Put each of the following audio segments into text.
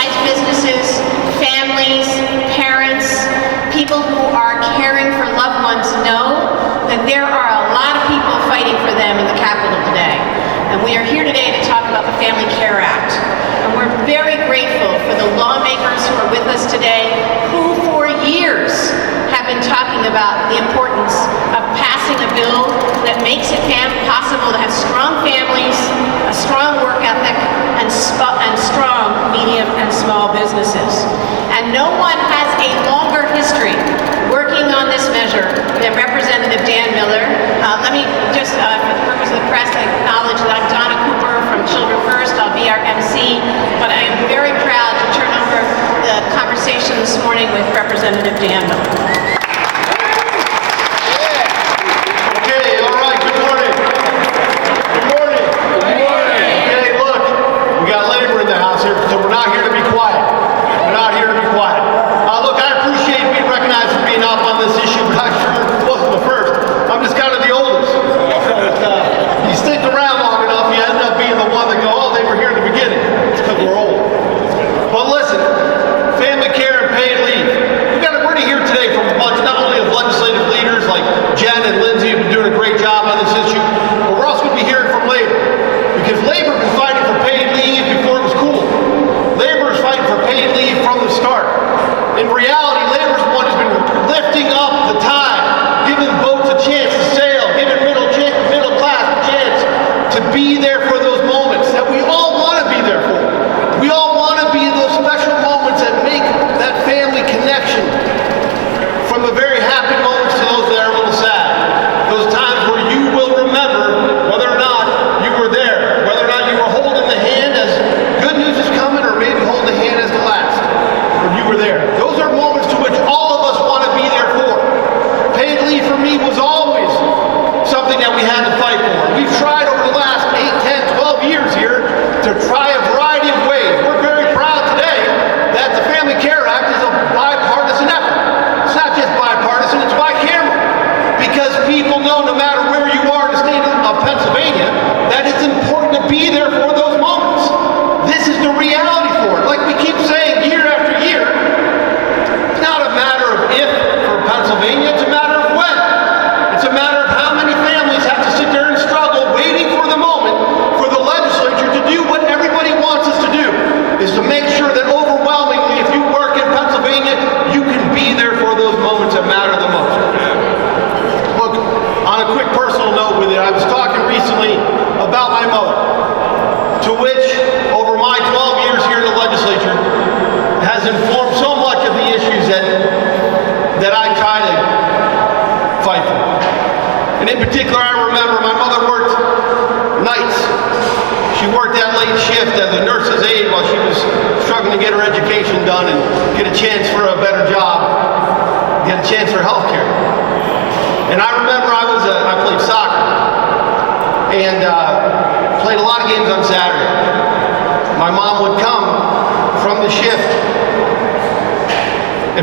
medium-sized businesses, families, parents, people who are caring for loved ones know that there are a lot of people fighting for them in the Capitol today. And we are here today to talk about the Family Care Act. And we're very grateful for the lawmakers who are with us today, who for years have been talking about the importance of passing a bill that makes it possible to have strong families, a strong work ethic, and strong medium and small businesses. And no one has a longer history working on this measure than Representative Dan Miller. Let me just, for the purpose of the press, acknowledge that I'm Donna Cooper from Children First. I'll be our MC, but I am very proud to turn over the conversation this morning with Representative Dan Miller.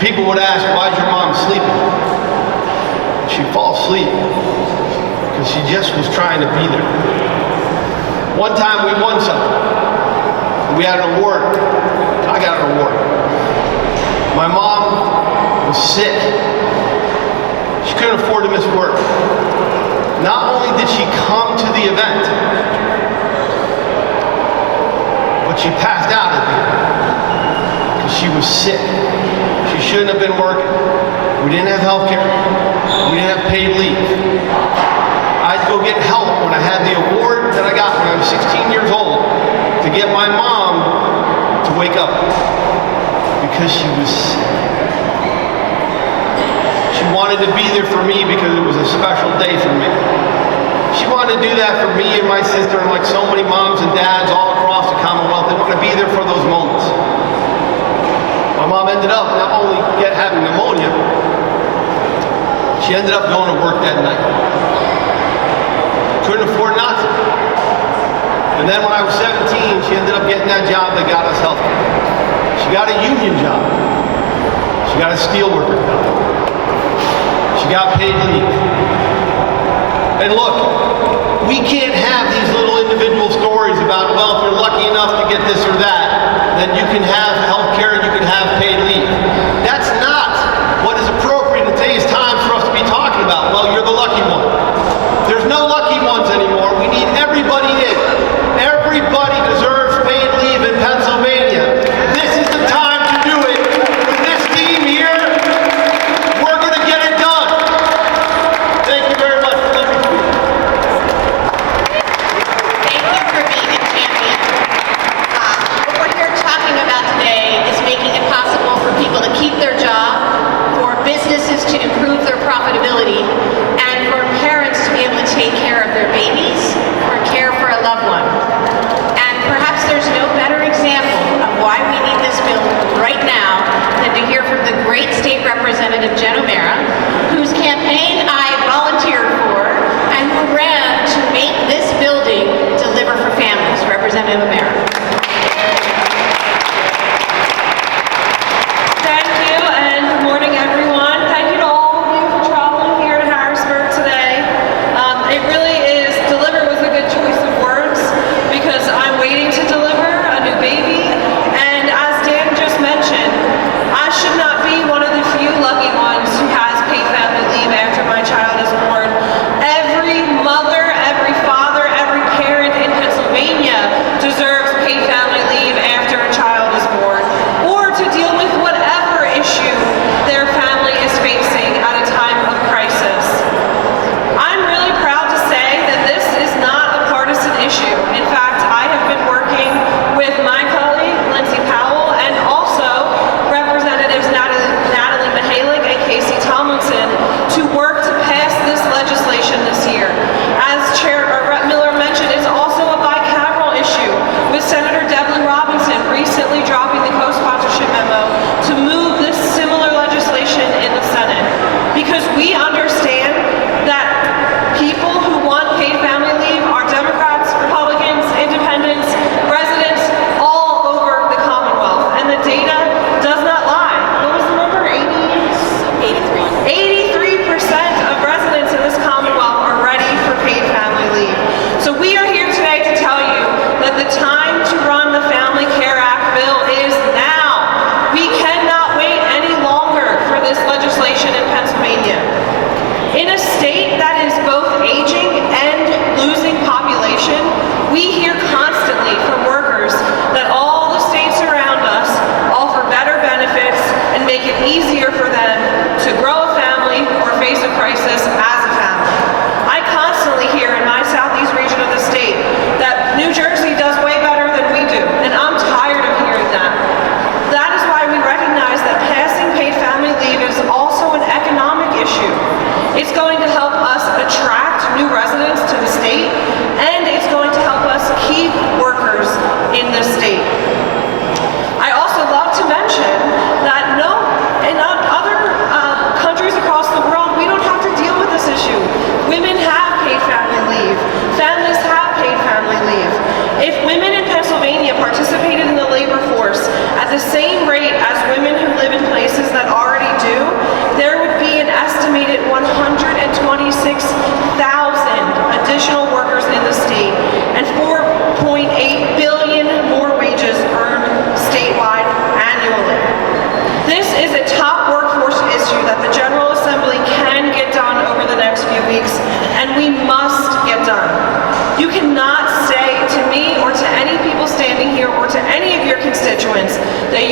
People would ask, why's your mom sleeping? She'd fall asleep because she just was trying to be there. One time we won something. We had an award. I got an award. My mom was sick. She couldn't afford to miss work. Not only did she come to the event, but she passed out at the event because she was sick. She shouldn't have been working. We didn't have health care. We didn't have paid leave. I had to go get help when I had the award that I got when I was 16 years old to get my mom to wake up because she was sick. She wanted to be there for me because it was a special day for me. She wanted to do that for me and my sister and like so many moms and dads all across the Commonwealth. They want to be there for those moments. My mom ended up not only having pneumonia, she ended up going to work that night. Couldn't afford not to. And then when I was 17, she ended up getting that job that got us health care. She got a union job. She got a steelworker job. She got paid leave. And look, we can't have these little individual stories about, well, if you're lucky enough to get this or that, then you can have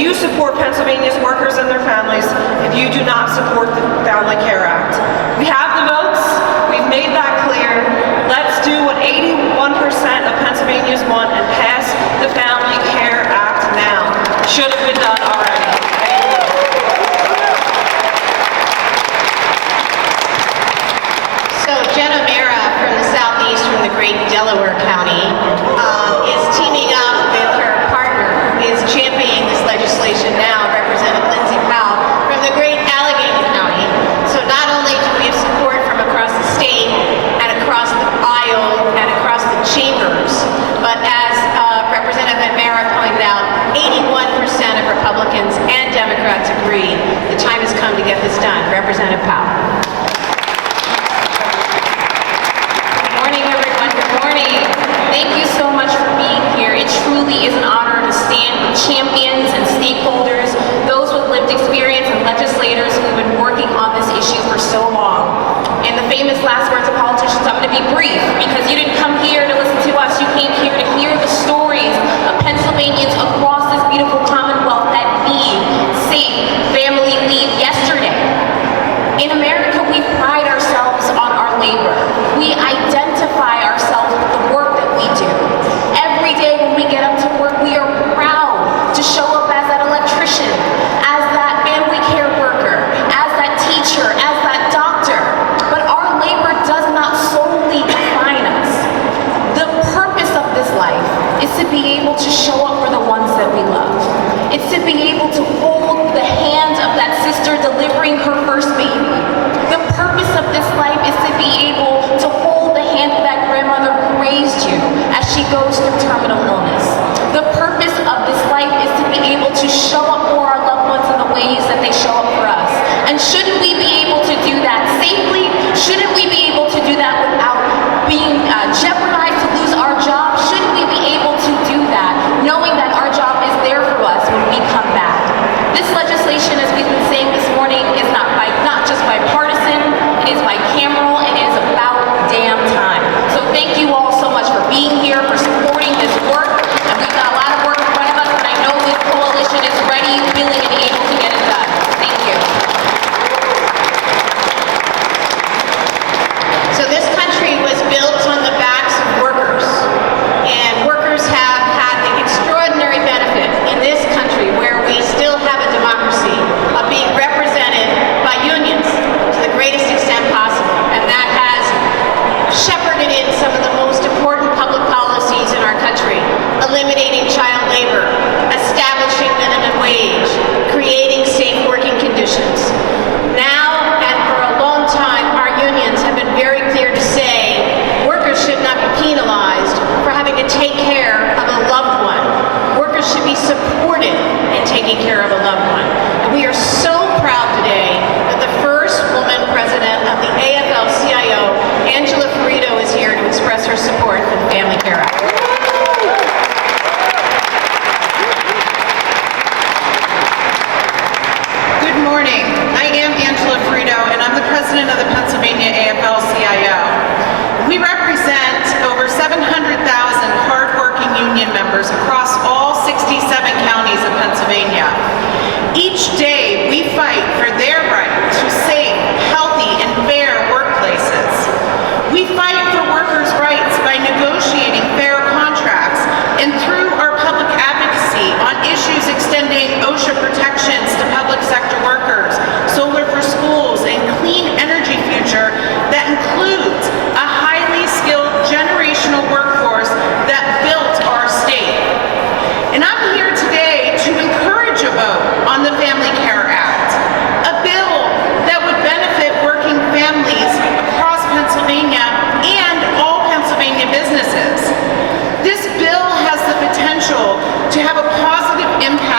you support Pennsylvania's workers and their families if you do not support the Family Care Act. We have the votes. We've made that clear. Let's do what 81% of Pennsylvanians want and pass the Family Care Act now. Should have been done already. So Jen O'Mara from the southeast, from the great Delaware County, is teaming up with her partner, who is championing this legislation now, Representative Lindsay Powell, from the great Allegheny County. So not only do we have support from across the state and across the aisle and across the chambers, but as Representative O'Mara pointed out, 81% of Republicans and Democrats agree the time has come to get this done. Representative Powell. Morning, everyone. Good morning. Thank you so much for being here. It truly is an honor to stand with champions and stakeholders, those with lived experience and legislators who've been working on this issue for so long. And the famous last words of politicians, I'm going to be brief because you didn't come here to listen to us. You came here to hear the stories of Pennsylvanians across this beautiful Commonwealth that need safe family leave yesterday. In America, we pride ourselves on our labor. We identify ourselves with the work that we do. Every day when we get up to work, we are proud to show up as that electrician, as that family care worker, as that teacher, as that doctor. But our labor does not solely define us. The purpose of this life is to be able to show up for the ones that we love. It's to be able to hold the hand of that sister delivering her first baby. The purpose of this life is to be able to hold the hand of that grandmother who raised you as she goes through terminal illness. The purpose of this life is to be able to show up for our loved ones in the ways that they show up for us. And shouldn't we be able to do that safely? Shouldn't we be able to do that without being jeopardized to lose our job? Shouldn't we be able to do that knowing that our job is there for us when we come back? This legislation, as we've been saying this morning, is not just bipartisan, it is bicameral, and it is about damn time. So thank you all so much for being here, for supporting this work, and we've got a lot of work in front of us, but I know this coalition is ready, willing, and able to get it done. Thank you. So this country was built on the backs of workers, and workers have had the extraordinary benefit in this country where we still have a democracy of being represented by unions to the greatest extent possible, and that has shepherded in some of the most important public policies in our country: eliminating child labor, establishing minimum wage, creating safe working conditions. Now, and for a long time, our unions have been very clear to say workers should not be penalized for having to take care of a loved one. Workers should be supported in taking care of a loved one. And we are so proud today that the first woman president of the AFL-CIO, Angela Ferrito, is here to express her support for the Family Care Act. Good morning. I am Angela Ferrito, and I'm the president of the Pennsylvania AFL-CIO. We represent over 700,000 hardworking union members across all 67 counties of Pennsylvania. Each day, we fight for their right to safe, healthy, and fair workplaces. We fight for workers' rights by negotiating fair contracts and through our public advocacy on issues extending OSHA protections to public sector workers, solar for schools, and clean energy future that includes a highly skilled generational workforce that built our state. And I'm here today to encourage a vote on the Family Care Act, a bill that would benefit working families across Pennsylvania and all Pennsylvania businesses. This bill has the potential to have a positive impact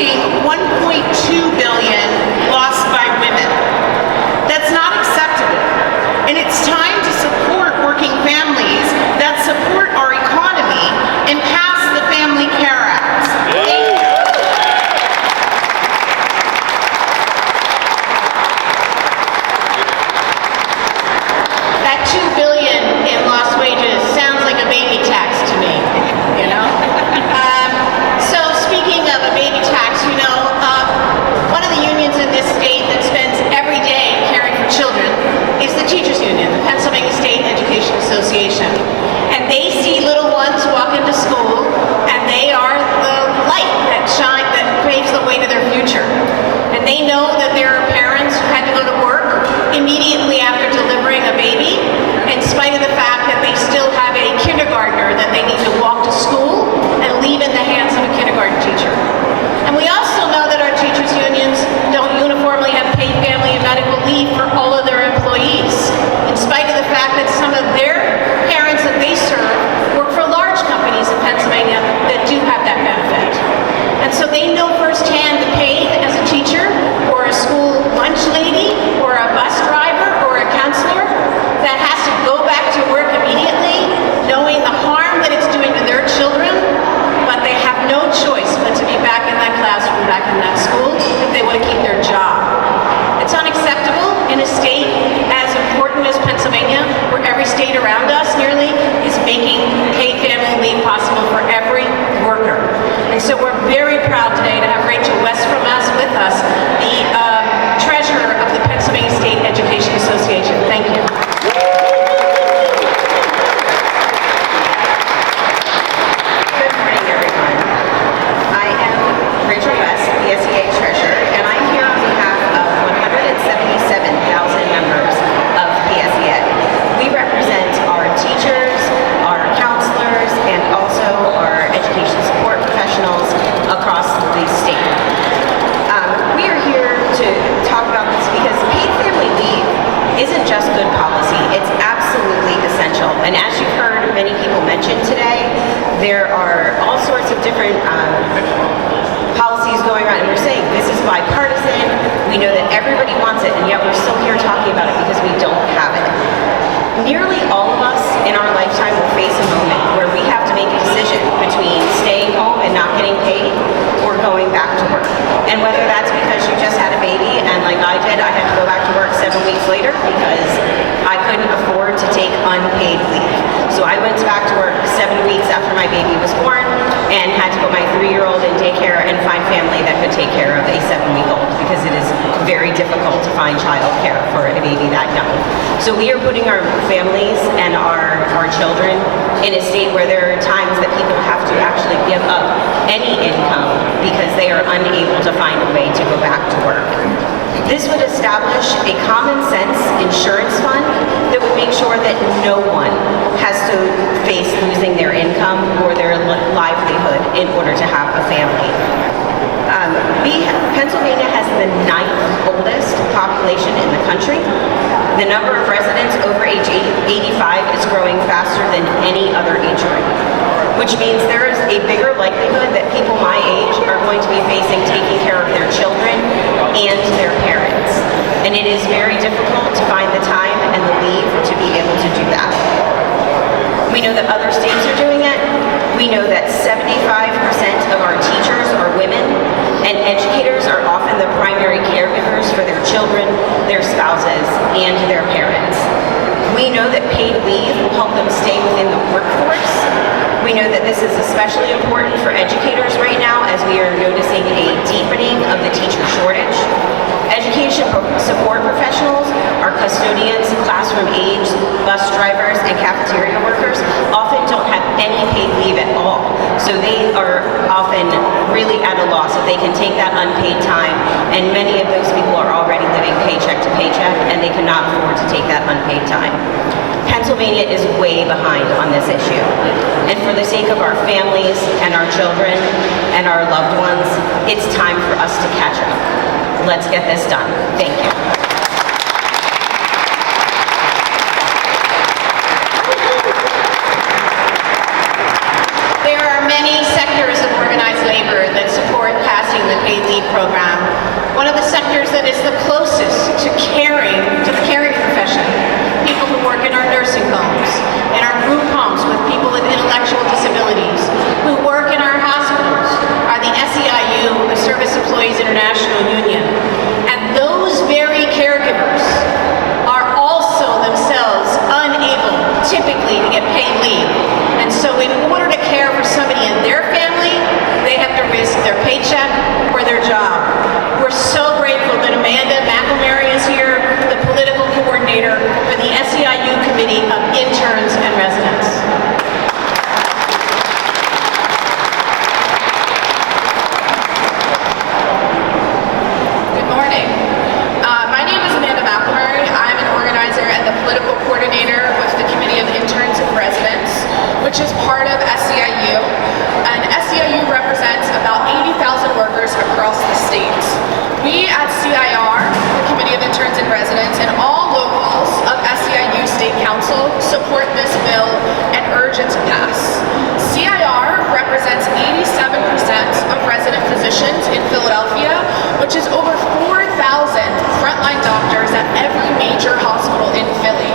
including 1.2 billion lost by women. That's not acceptable, and it's time to support working families that support our economy and pass the Family Care Act. Thank you. That $2 billion in lost wages sounds like a baby tax to me, you know? So speaking of a baby tax, you know, one of the unions in this state that spends every day caring for children is the Teachers Union, the Pennsylvania State Education Association. And they see little ones walk into school, and they are the light that paves the way to their future. And they know that there are parents who had to go to work immediately after delivering a baby, in spite of the fact that they still have a kindergartner that they need to walk to school and leave in the hands of a kindergarten teacher. And we also know that our teachers' unions don't uniformly have paid family and medical leave for all of their employees, in spite of the fact that some of their parents that they serve work for large companies in Pennsylvania that do have that benefit. And so they know firsthand the pain as a teacher or a school lunch lady or a bus driver or a counselor that has to go back to work immediately, knowing the harm that it's doing to their children, but they have no choice but to be back in that classroom, back in that school, if they want to keep their job. It's unacceptable in a state as important as Pennsylvania, where every state around us nearly is making paid family leave possible for every worker. And so we're very proud today to have Rachel West from us with us, the treasurer of the Pennsylvania State Education Association. Thank you. Good morning, everyone. I am Rachel West, the SEA Treasurer, and I'm here on behalf of 177,000 members of the SEA. We represent our teachers, our counselors, and also our education support professionals across the state. We are here to talk about this because paid family leave isn't just good policy, it's absolutely essential. And as you've heard many people mention today, there are all sorts of different policies going around, and we're saying this is bipartisan, we know that everybody wants it, and yet we're still here talking about it because we don't have it. Nearly all of us in our lifetime will face a moment where we have to make a decision between staying home and not getting paid or going back to work. And whether that's because you just had a baby, and like I did, I had to go back to work 7 weeks later because I couldn't afford to take unpaid leave. So I went back to work 7 weeks after my baby was born and had to put my 3-year-old in daycare and find family that could take care of a 7-week-old because it is very difficult to find childcare for a baby that young. So we are putting our families and our children in a state where there are times that people have to actually give up any income because they are unable to find a way to go back to work. This would establish a common sense insurance fund that would make sure that no one has to face losing their income or their livelihood in order to have a family. Pennsylvania has the 9th oldest population in the country. The number of residents over age 85 is growing faster than any other age group, which means there is a bigger likelihood that people my age are going to be facing taking care of their children and their parents. And it is very difficult to find the time and the leave to be able to do that. We know that other states are doing it. We know that 75% of our teachers are women, and educators are often the primary caregivers for their children, their spouses, and their parents. We know that paid leave will help them stay within the workforce. We know that this is especially important for educators right now as we are noticing a deepening of the teacher shortage. Education support professionals, our custodians, classroom aides, bus drivers, and cafeteria workers often don't have any paid leave at all. So they are often really at a loss if they can take that unpaid time, and many of those people are already living paycheck to paycheck and they cannot afford to take that unpaid time. Pennsylvania is way behind on this issue. And for the sake of our families and our children and our loved ones, it's time for us to catch up. Let's get this done. Thank you. There are many sectors of organized labor that support passing the paid leave program, one of the sectors that is the closest to the caring profession, people who work in our nursing homes, in our group homes with people with intellectual disabilities, who work in our hospitals, are the SEIU, the Service Employees International Union. And those very caregivers are also themselves unable, typically, to get paid leave. And so in order to care for somebody in their family, they have to risk their paycheck or their job. We're so grateful that Amanda McElmary is here, the political coordinator for the SEIU Committee of Interns and Residents. Good morning. My name is Amanda McElmurray. I'm an organizer and the political coordinator with the Committee of Interns and Residents, which is part of SEIU. And SEIU represents about 80,000 workers across the state. We at CIR, the Committee of Interns and Residents, and all locals of SEIU State Council support this bill and urge it to pass. CIR represents 87% of resident physicians in Philadelphia, which is over 4,000 frontline doctors at every major hospital in Philly.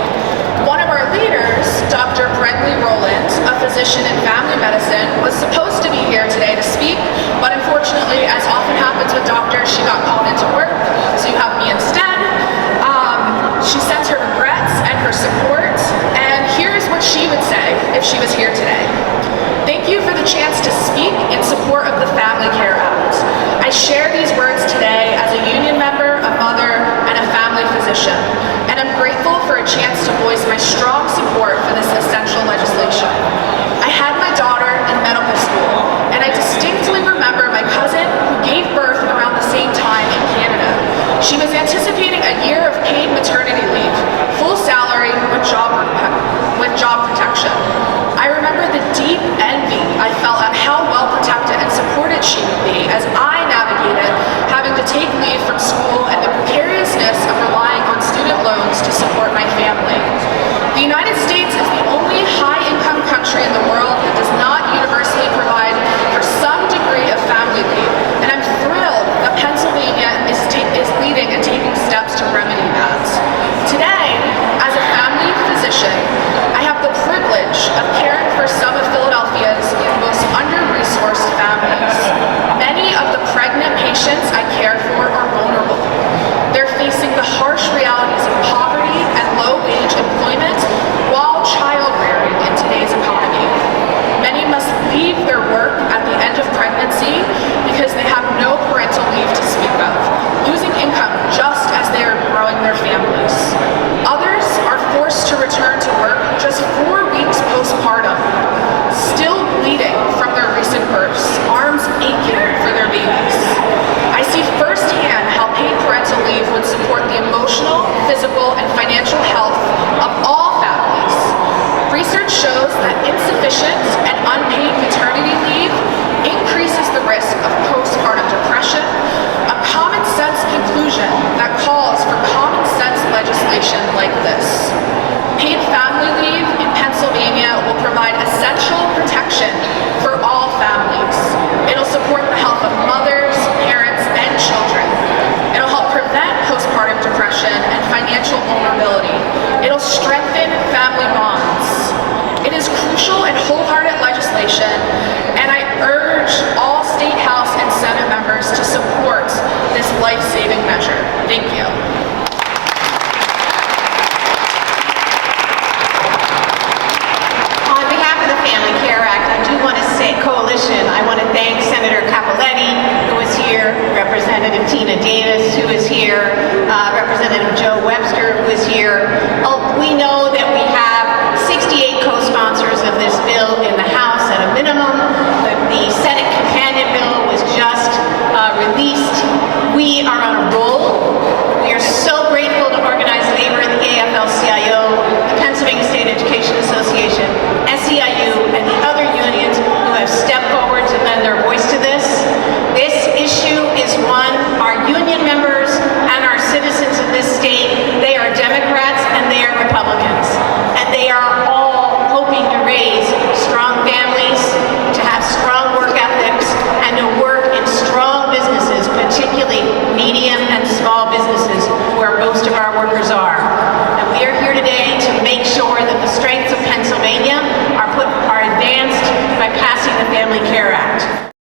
One of our leaders, Dr. Brentley Rowland, a physician in family medicine, was supposed to be here today to speak, but unfortunately, as often happens with doctors, she got called into work, so you have me instead. She sends her regrets and her support, and here's what she would say if she was here today. Thank you for the chance to speak in support of the Family Care Act. I share these words today as a union member, a mother, and a family physician, and I'm grateful for a chance to voice my strong support for this essential legislation. I had my daughter in medical school, and I distinctly remember my cousin who gave birth around the same time in Canada. She was anticipating a year of paid maternity leave, full salary with job protection. I remember the deep envy I felt at how well protected and supported she would be as I navigated having to take leave from school and the precariousness of relying on student loans to support my family. The United States is the only high-income country in the world that does not universally provide for some degree of family leave, and I'm thrilled that Pennsylvania is leading and taking steps to remedy that. Today, as a family physician, I have the privilege of caring for some of Philadelphia's most under-resourced families. Many of the pregnant patients I care for are vulnerable. They're facing the harsh realities of poverty and low-wage employment while child-rearing in today's economy. Many must leave their work at the end of pregnancy because they have no parental leave to speak of, losing income just as they are growing their families. Others are forced to return to work just 4 weeks postpartum, still bleeding from their recent births, arms aching for their babies. I see firsthand how paid parental leave would support the emotional, physical, and financial health of all families. Research shows that insufficient and unpaid maternity leave increases the risk of postpartum depression, a common sense conclusion that calls for common sense legislation like this. Paid family leave in Pennsylvania will provide essential protection for all families. It'll support the health of mothers, parents, and children. It'll help prevent postpartum depression and financial vulnerability. It'll strengthen family bonds. It is crucial and wholehearted legislation, and I urge all State House and Senate members to support this life-saving measure. Thank you. On behalf of the Family Care Act, I do want to say, Coalition, I want to thank Senator Capoletti, who is here, Representative Tina Davis, who is here, Representative Joe Webster, who is here. We know that we have 68 co-sponsors of this bill in the House at a minimum. The Senate companion bill was just released. We are on a roll. We are so grateful to organized labor in the AFL-CIO, the Pennsylvania State Education Association, SEIU, and the other unions who have stepped forward to lend their voice to this. This issue is one our union members and our citizens of this state, they are Family Care Act.